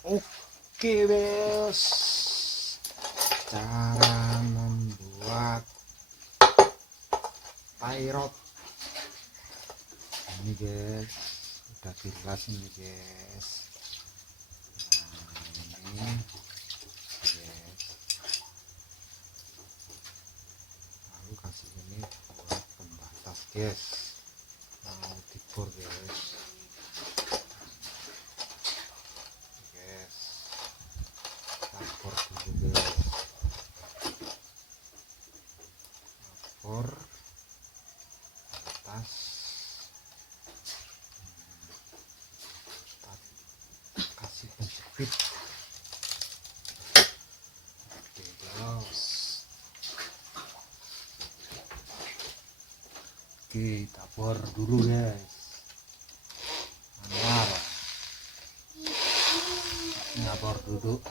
Oke guys, cara membuat tie rod ini guys, udah jelas ini guys. Nah ini guys, lalu kasih ini buat pembatas guys, mau dibor guys. Bor dulu guys, bor atas, kasih penjepit. Oke guys, kita bor dulu guys, manual. Ini bor duduk.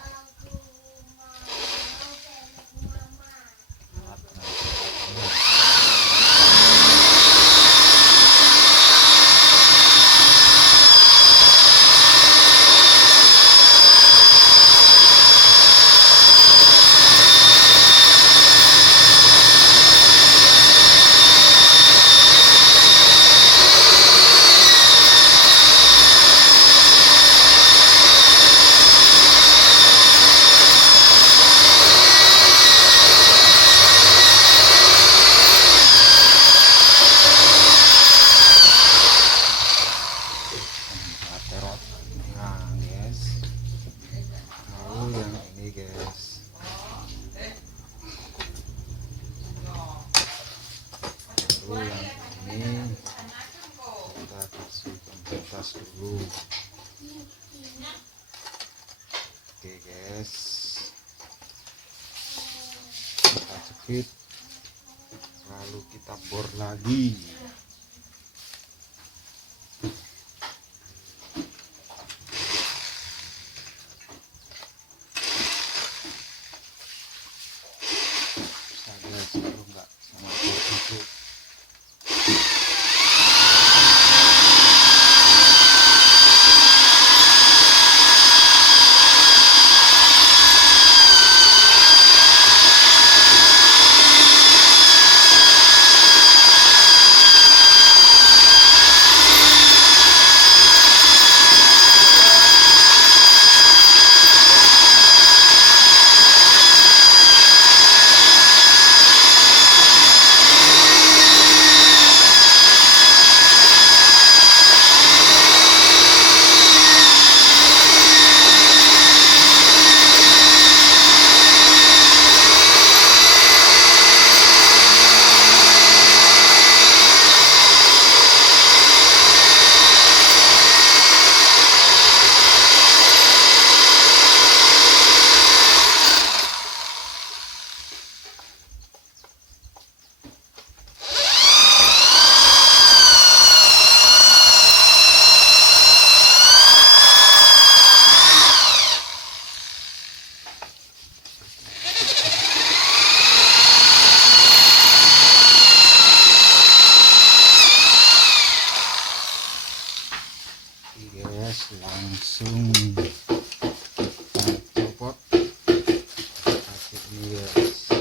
Yang ini kita kasih pembatas dulu. Oke guys, kita jepit lalu kita bor lagi. Saya selalu enggak sama bor itu. Langsung kita copot kasih guys,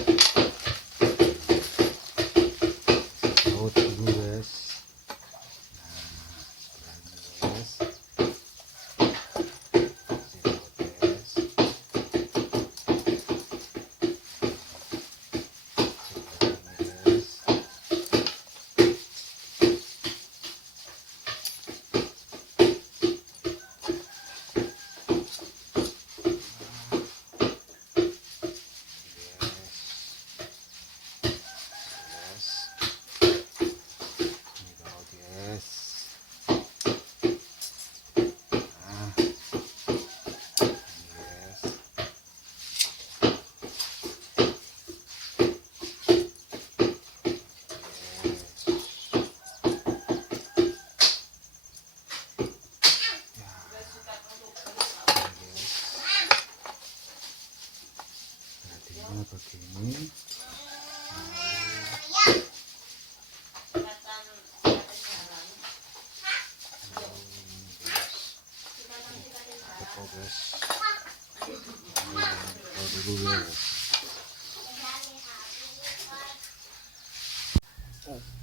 baut dulu guys. Nah setelah ini guys,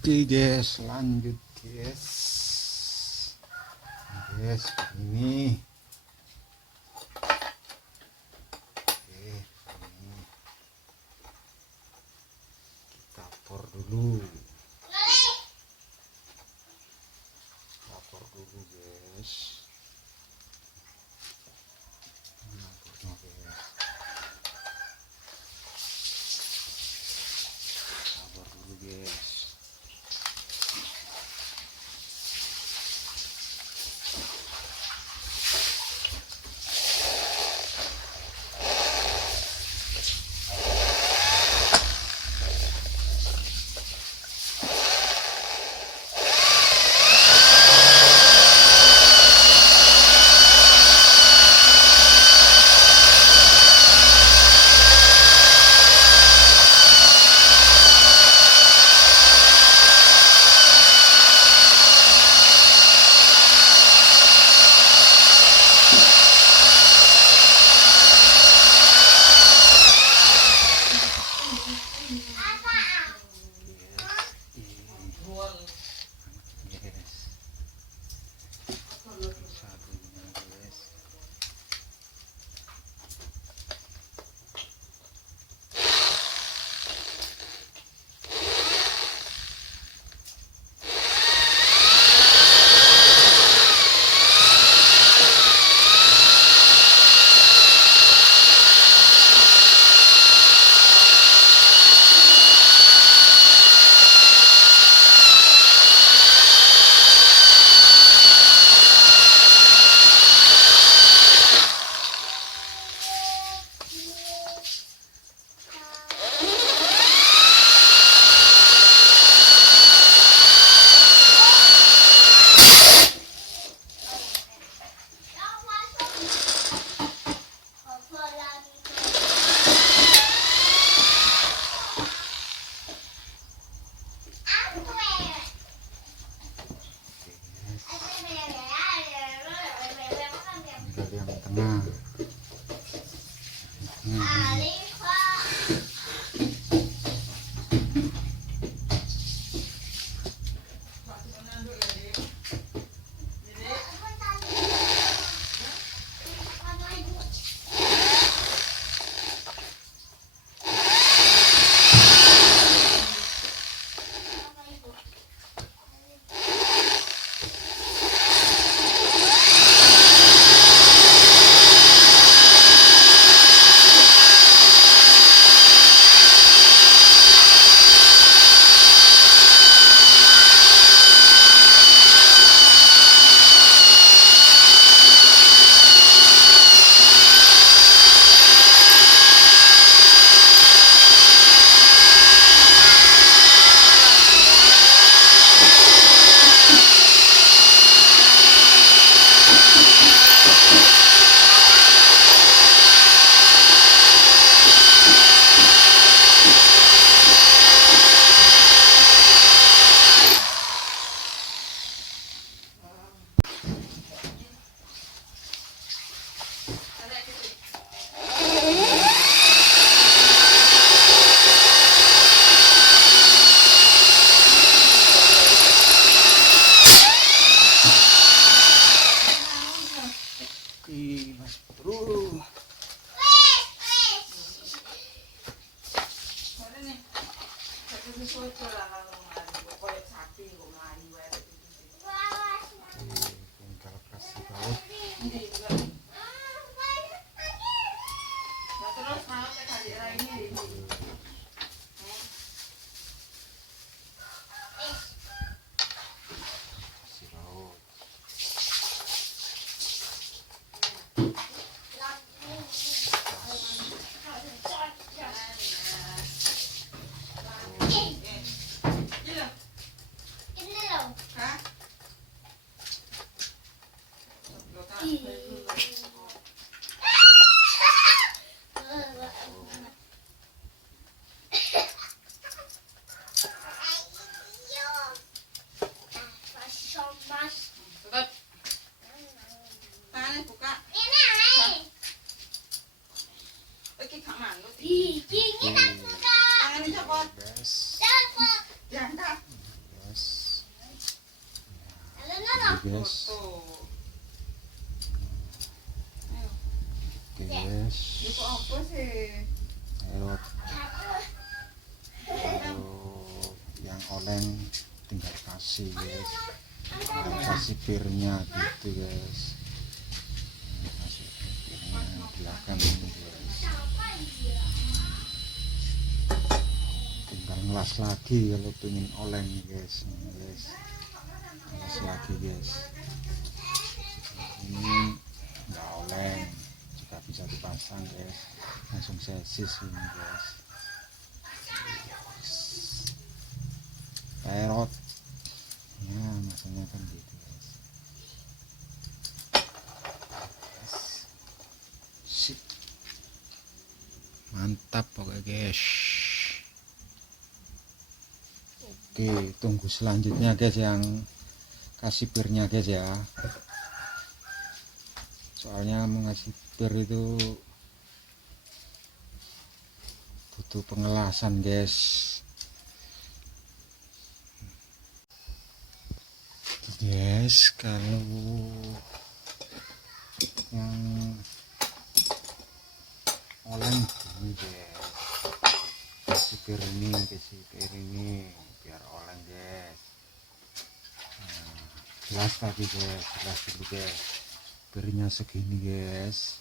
Oke guys, lanjut guys. Guys, ini. Oke, ini kita por dulu. Lapor dulu guys. Lapornya guys. Lapor dulu guys. Ambil yang tengah. Tinggal kasih baut. Kasih baut. guys. Oke guys. Perot yang oleng tinggal kasih guys, tinggal kasih pirnya gitu guys. Kasih pirnya belakang ini guys, tinggal ngelas lagi kalau pengen oleng guys. Ini guys, ngelas lagi guys. Ini nggak oleng juga bisa dipasang guys, langsung sesis ini guys. Perot ya masanya kan gitu guys. Sip, mantap pokoknya guys. Oke, tunggu selanjutnya guys yang kasih pirnya guys ya, soalnya mengasih pir itu butuh pengelasan guys. Guys, kalau yang oleng ini guys, kasih pir ini biar oleng guys. Nah, gelas lagi guys, gelas dulu guys. Pirnya segini guys,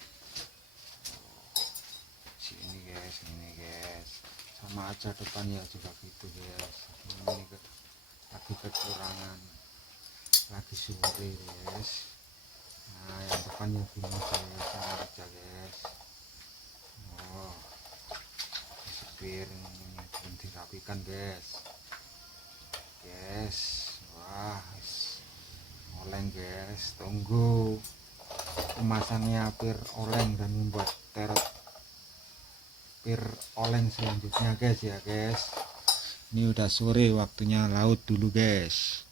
sini guys, ini guys, sama aja depannya juga gitu guys. Ini lagi kekurangan, lagi sore guys. Nah yang depannya gini guys, sama aja guys. Oh, supir ini belum dirapikan guys. Wah oleng guys. Tunggu kemasannya pir oleng dan membuat terot pir oleng selanjutnya guys ya guys. Ini udah sore, waktunya laut dulu guys.